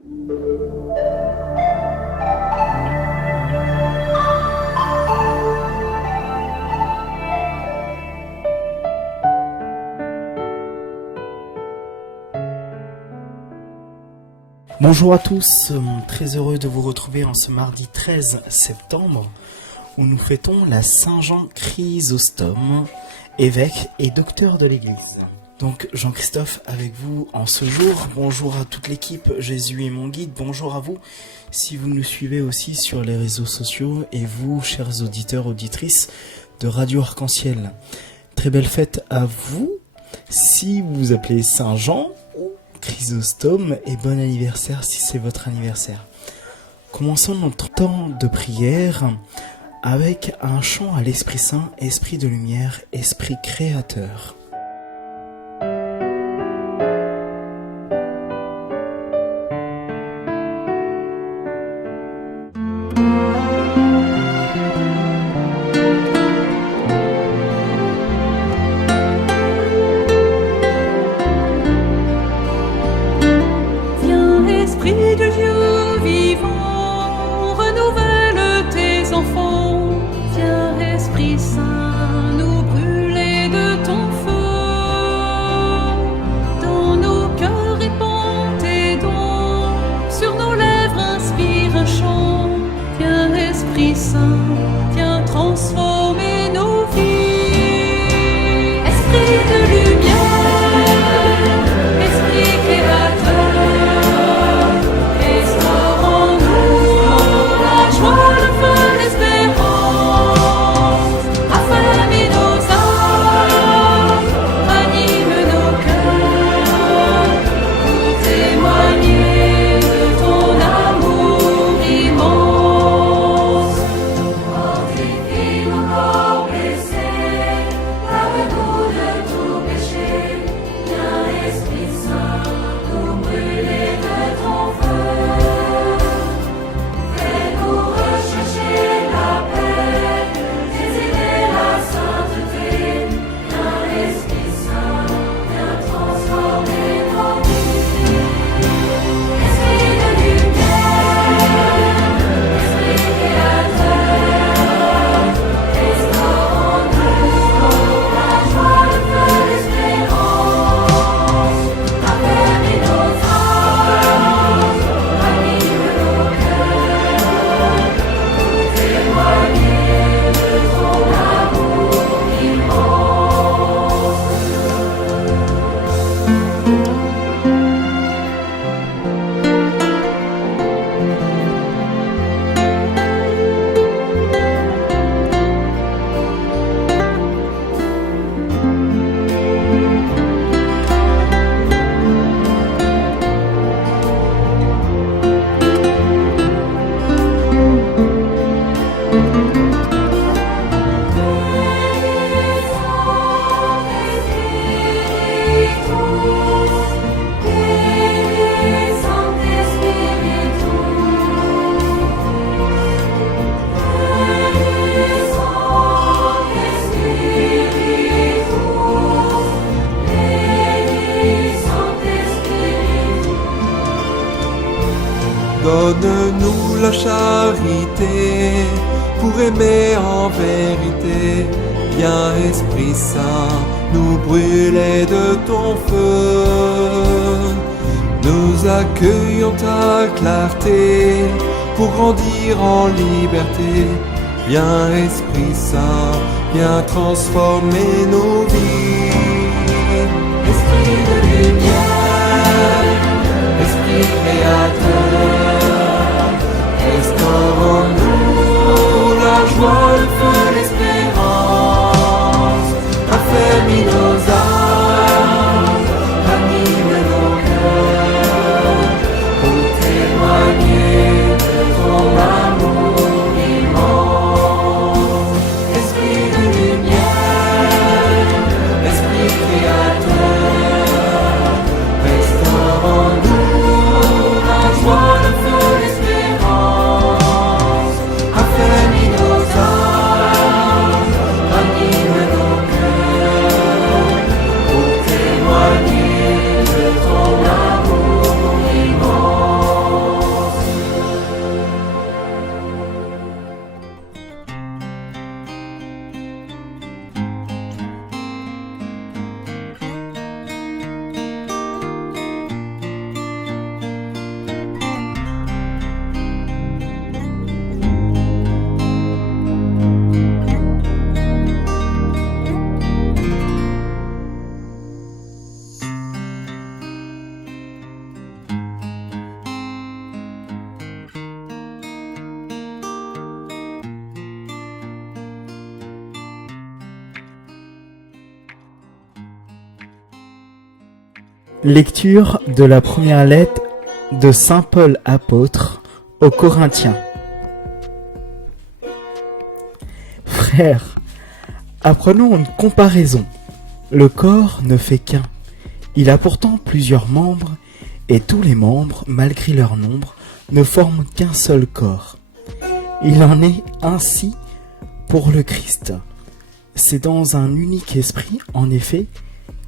Bonjour à tous, très heureux de vous retrouver en ce mardi 13 septembre où nous fêtons la Saint-Jean Chrysostome, évêque et docteur de l'Église. Donc Jean-Christophe avec vous en ce jour. Bonjour à toute l'équipe, Jésus est mon guide. Bonjour à vous si vous nous suivez aussi sur les réseaux sociaux et vous, chers auditeurs, auditrices de Radio Arc-en-Ciel. Très belle fête à vous si vous vous appelez Saint-Jean ou Chrysostome et bon anniversaire si c'est votre anniversaire. Commençons notre temps de prière avec un chant à l'Esprit Saint, Esprit de lumière, Esprit créateur. Donne-nous la charité pour aimer en vérité. Viens Esprit Saint, nous brûler de ton feu. Nous accueillons ta clarté pour grandir en liberté. Viens Esprit Saint, viens transformer nos vies. Esprit de lumière, Esprit créateur, restaure en nous la joie, le feu, l'espérance. Affermis nos âmes, anime nos cœurs, pour témoigner de ton amour immense. Esprit de lumière, Lecture de la première lettre de Saint Paul apôtre aux Corinthiens. Frères, apprenons une comparaison. Le corps ne fait qu'un. Il a pourtant plusieurs membres, et tous les membres, malgré leur nombre, ne forment qu'un seul corps. Il en est ainsi pour le Christ. C'est dans un unique esprit, en effet,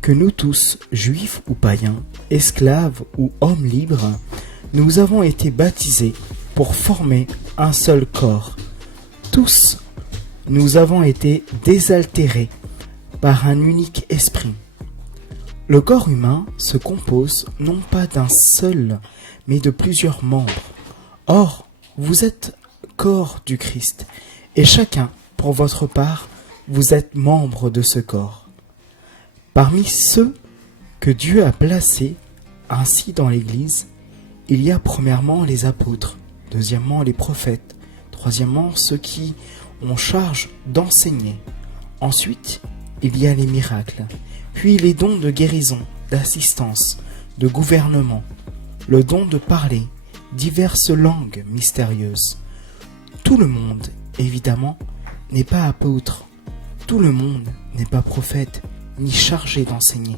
que nous tous, juifs ou païens, esclaves ou hommes libres, nous avons été baptisés pour former un seul corps. Tous, nous avons été désaltérés par un unique esprit. Le corps humain se compose non pas d'un seul, mais de plusieurs membres. Or, vous êtes corps du Christ, et chacun, pour votre part, vous êtes membre de ce corps. Parmi ceux que Dieu a placés ainsi dans l'Église, il y a premièrement les apôtres, deuxièmement les prophètes, troisièmement ceux qui ont charge d'enseigner. Ensuite, il y a les miracles, puis les dons de guérison, d'assistance, de gouvernement, le don de parler, diverses langues mystérieuses. Tout le monde, évidemment, n'est pas apôtre. Tout le monde n'est pas prophète, ni chargé d'enseigner.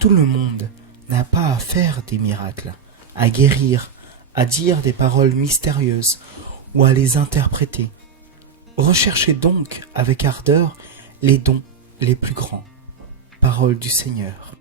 Tout le monde n'a pas à faire des miracles, à guérir, à dire des paroles mystérieuses ou à les interpréter. Recherchez donc avec ardeur les dons les plus grands. Parole du Seigneur.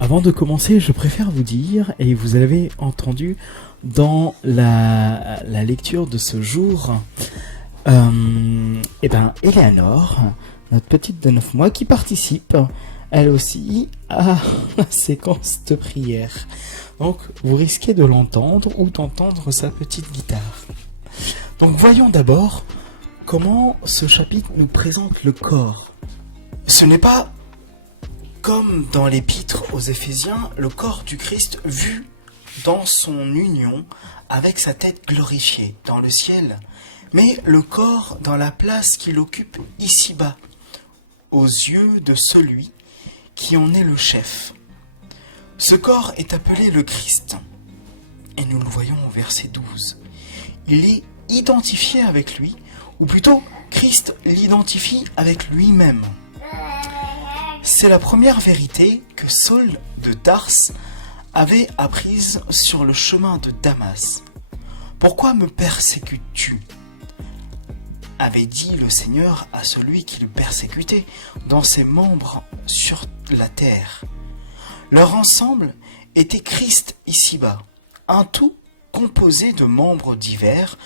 Avant de commencer, je préfère vous dire, et vous avez entendu dans la lecture de ce jour, Eleanor, notre petite de 9 mois, qui participe, elle aussi, à la séquence de prière. Donc, vous risquez de l'entendre ou d'entendre sa petite guitare. Donc, voyons d'abord comment ce chapitre nous présente le corps. Ce n'est pas comme dans l'épître aux Éphésiens, le corps du Christ vu dans son union avec sa tête glorifiée dans le ciel, mais le corps dans la place qu'il occupe ici-bas, aux yeux de celui qui en est le chef. Ce corps est appelé le Christ, et nous le voyons au verset 12. Il est identifié avec lui, ou plutôt Christ l'identifie avec lui-même. C'est la première vérité que Saul de Tarse avait apprise sur le chemin de Damas. « Pourquoi me persécutes-tu » avait dit le Seigneur à celui qui le persécutait dans ses membres sur la terre. Leur ensemble était Christ ici-bas, un tout composé de membres divers,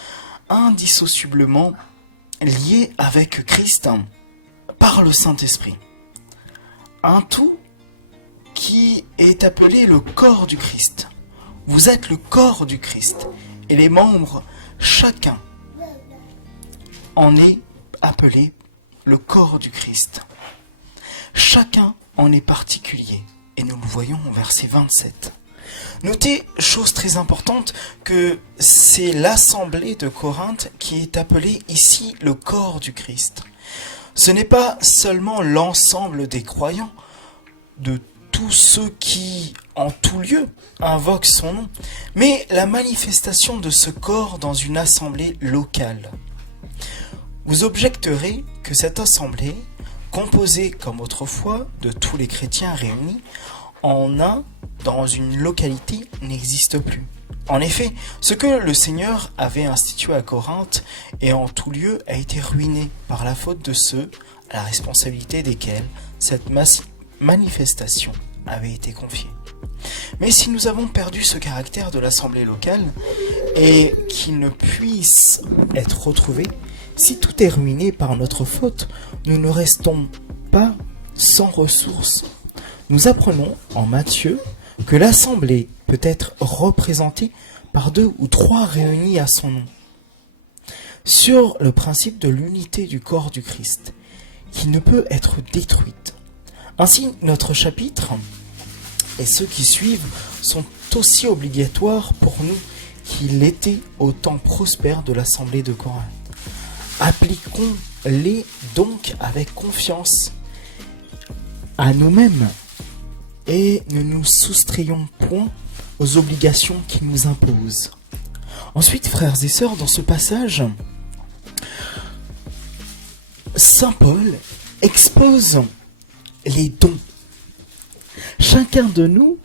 indissolublement liés avec Christ par le Saint-Esprit. Un tout qui est appelé le corps du Christ. Vous êtes le corps du Christ et les membres, chacun en est appelé le corps du Christ. Chacun en est particulier et nous le voyons au verset 27. Notez, chose très importante, que c'est l'assemblée de Corinthe qui est appelée ici le corps du Christ. Ce n'est pas seulement l'ensemble des croyants, de tous ceux qui, en tout lieu, invoquent son nom, mais la manifestation de ce corps dans une assemblée locale. Vous objecterez que cette assemblée, composée comme autrefois de tous les chrétiens réunis en un dans une localité, n'existe plus. En effet, ce que le Seigneur avait institué à Corinthe et en tout lieu a été ruiné par la faute de ceux à la responsabilité desquels cette manifestation avait été confiée. Mais si nous avons perdu ce caractère de l'assemblée locale et qu'il ne puisse être retrouvé, si tout est ruiné par notre faute, nous ne restons pas sans ressources. Nous apprenons en Matthieu que l'assemblée peut être représentée par 2 ou 3 réunis à son nom. Sur le principe de l'unité du corps du Christ, qui ne peut être détruite, Ainsi, notre chapitre et ceux qui suivent sont aussi obligatoires pour nous qu'il était au temps prospère de l'Assemblée de Corinthe. Appliquons-les donc avec confiance à nous-mêmes et ne nous soustrayons point aux obligations qu'il nous impose. Ensuite, frères et sœurs, dans ce passage, Saint Paul expose les dons. Chacun de nous,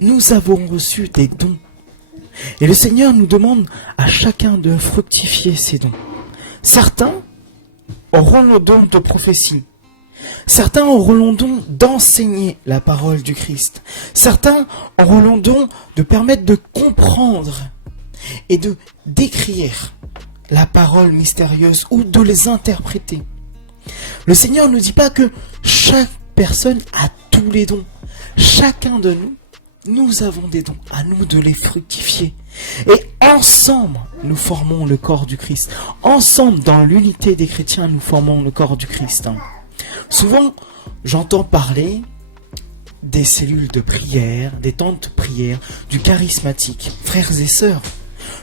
nous avons reçu des dons. Et le Seigneur nous demande à chacun de fructifier ces dons. Certains auront le don de prophétie. Certains auront le don d'enseigner la parole du Christ. Certains auront le don de permettre de comprendre et de décrire la parole mystérieuse ou de les interpréter. Le Seigneur ne dit pas que chaque personne a tous les dons. Chacun de nous, nous avons des dons, à nous de les fructifier. Et ensemble, nous formons le corps du Christ. Ensemble, dans l'unité des chrétiens, nous formons le corps du Christ. Souvent, j'entends parler des cellules de prière, des temps de prière, du charismatique. Frères et sœurs,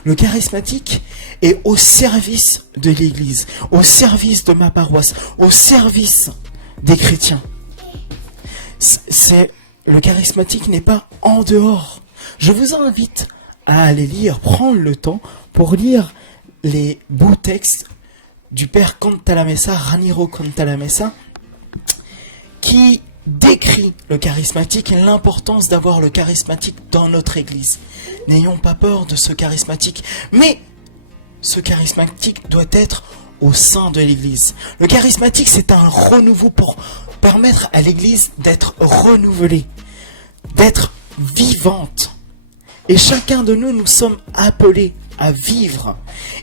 le charismatique est au service de l'Église, au service de ma paroisse, au service des chrétiens. Le charismatique n'est pas en dehors. Je vous invite à aller lire, prendre le temps pour lire les beaux textes du Père Cantalamessa, Raniero Cantalamessa, qui décrit le charismatique et l'importance d'avoir le charismatique dans notre Église. N'ayons pas peur de ce charismatique, mais ce charismatique doit être au sein de l'Église. Le charismatique, c'est un renouveau pour permettre à l'Église d'être renouvelée, d'être vivante. Et chacun de nous, nous sommes appelés à vivre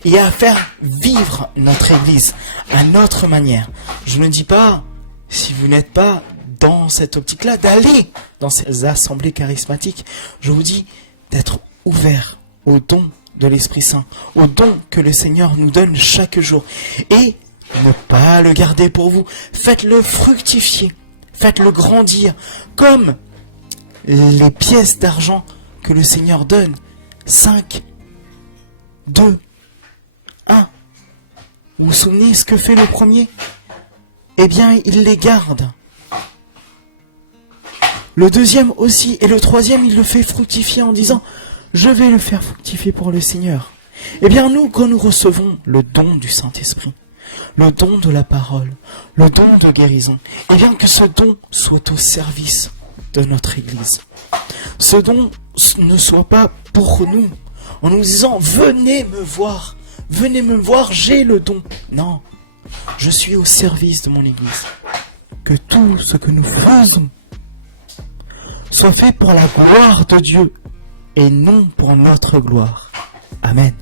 et à faire vivre notre Église à notre manière. Je ne dis pas, si vous n'êtes pas dans cette optique-là, d'aller dans ces assemblées charismatiques. Je vous dis d'être ouvert aux dons de l'Esprit Saint, aux dons que le Seigneur nous donne chaque jour. Et ne pas le garder pour vous. Faites-le fructifier. Faites-le grandir. Comme les pièces d'argent que le Seigneur donne. 5, 2, 1. Vous vous souvenez ce que fait le premier? Eh bien, il les garde. Le deuxième aussi. Et le troisième, il le fait fructifier en disant, je vais le faire fructifier pour le Seigneur. Eh bien, nous, quand nous recevons le don du Saint-Esprit, le don de la parole, le don de guérison, eh bien que ce don soit au service de notre Église. Ce don ne soit pas pour nous, en nous disant, venez me voir, j'ai le don. Non, je suis au service de mon Église. Que tout ce que nous faisons soit fait pour la gloire de Dieu et non pour notre gloire. Amen.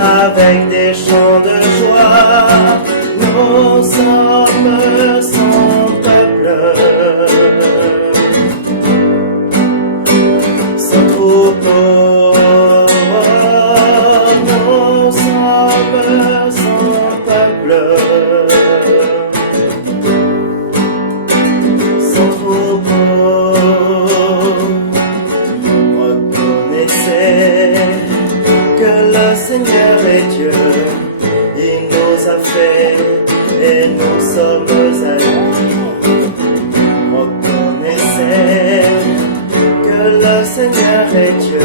Avec des chants de joie, nous sommes son peuple. et Dieu.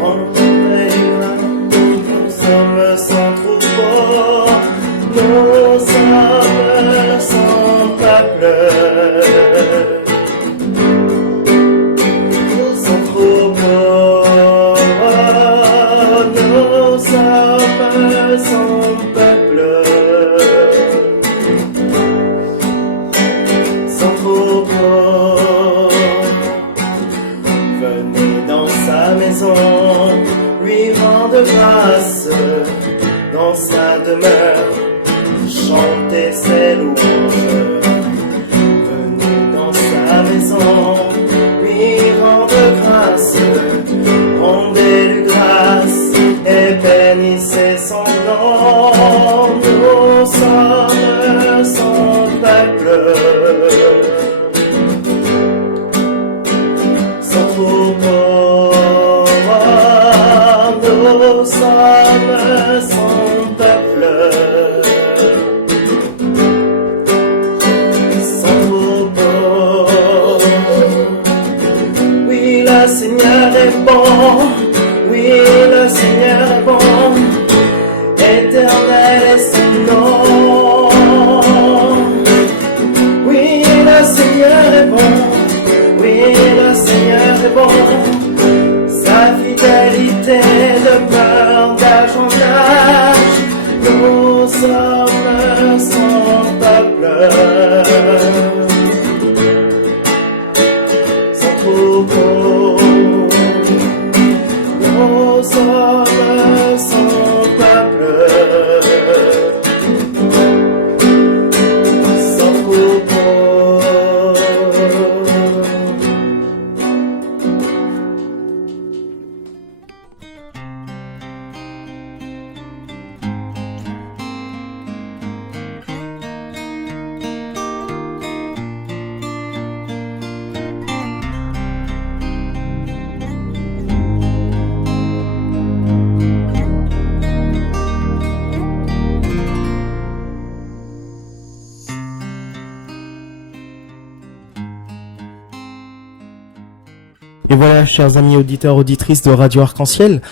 Rencontrer du vin, nous sommes sans troupeau, nous sommes sans peuple. Sans troupeau, nous sommes sans peuple. Sans troupeau, venez dans sa maison, lui rendre grâce, dans sa demeure, chantez ses louanges. Venez dans sa maison, lui rendre grâce, rendez-lui grâce et bénissez son nom. Nous sommes son peuple. Sans troupeau, nous sommes son peuple. Sans troupeau, oui le Seigneur est bon, oui le Seigneur est bon, éternel est son nom. Oui le Seigneur est bon, oui le Seigneur est bon, sa fidélité demeure d'âge en âge. Nous sommes son peuple. Sans troupeau, nous sommes son peuple. Sans troupeau. Et voilà, chers amis auditeurs, auditrices de Radio Arc-en-Ciel,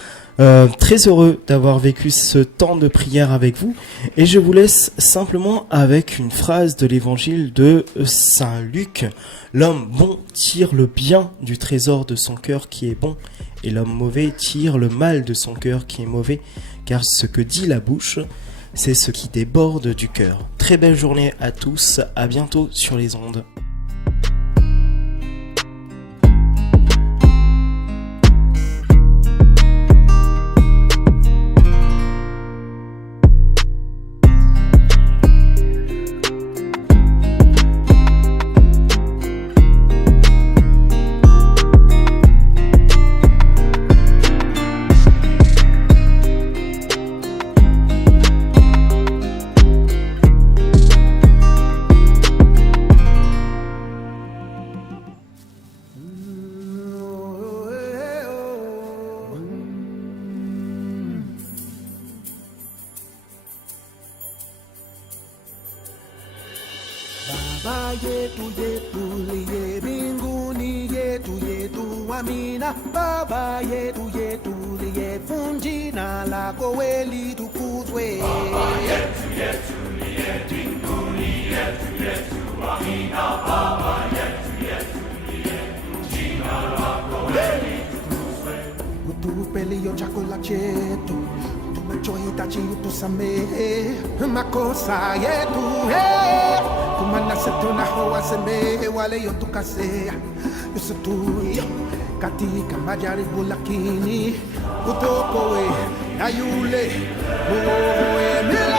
très heureux d'avoir vécu ce temps de prière avec vous. Et je vous laisse simplement avec une phrase de l'évangile de Saint Luc. L'homme bon tire le bien du trésor de son cœur qui est bon, et l'homme mauvais tire le mal de son cœur qui est mauvais, car ce que dit la bouche, c'est ce qui déborde du cœur. Très belle journée à tous, à bientôt sur les ondes. Baba yetu yetu liye mbinguni, yetu yetu amina. Baba yetu yetu liye jina lako we litukuzwe. Baba yetu yetu liye mbinguni, yetu yetu amina. Baba yetu yetu liye jina lako we litukuzwe. Utupe leo chakula chetu, tunachohitaji utusamehe makosa yetu, kumana tunahoa samehe wale yotukasea, usitutie katika majaribu, lakini utuokoe na yule muovu milele.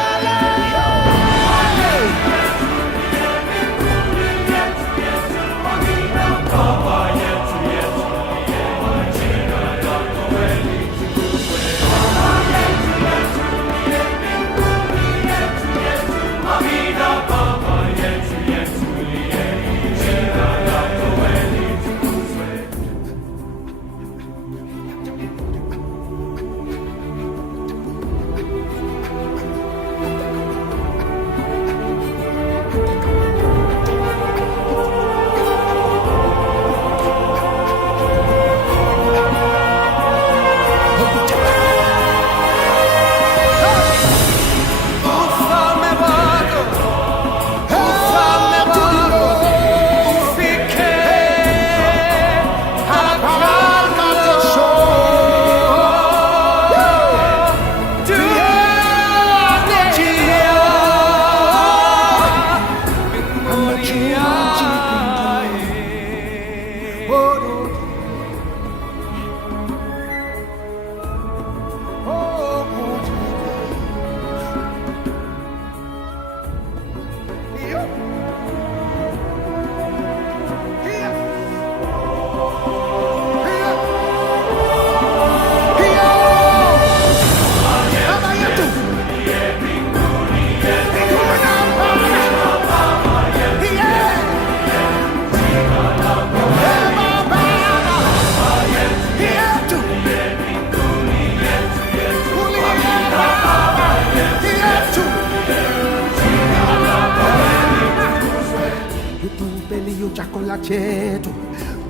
Yutupeli yu chakula chetu,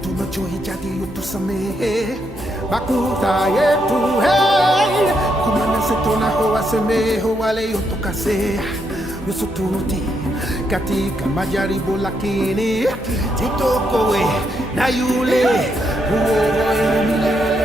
tunachohitaji utusamehe makosa yetu, hey. Kumanase tunakowasamehe wale yotukosea, usiturudie katika majaribu, lakini tuokoe na yule uovu milele.